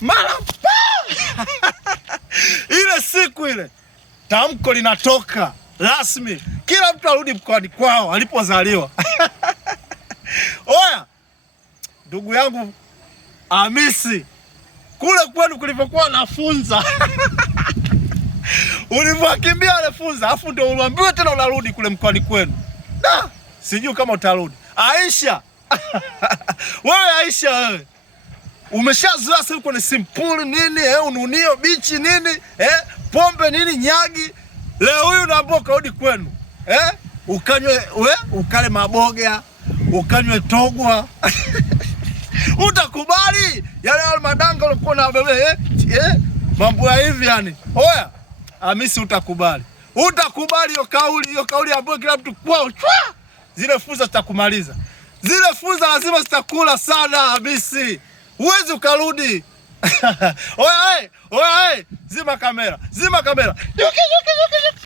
mara ile siku ile tamko linatoka rasmi, kila mtu arudi mkoani kwao alipozaliwa. Oya, ndugu yangu Hamisi, kule kwenu kulivyokuwa nafunza ulivyokimbia anafunza, afu ndio uliambiwa tena unarudi kule mkoani kwenu. Sijui kama utarudi. Aisha wewe Aisha, wewe umeshazoea sasa uko ni simpuli nini, ununio bichi nini, pombe nini, nyagi. Leo huyu unaambiwa karudi kwenu, ukanywe ukale maboga, ukanywe togwa. Utakubali yale madanga ulikuwa na bebe mambo ya hivi yani? Oya Hamisi, utakubali hiyo kauli ambayo kila mtu kwao zile fursa zitakumaliza, zile fursa lazima zitakula sana Hamisi, huwezi ukarudi. Oya, zima kamera.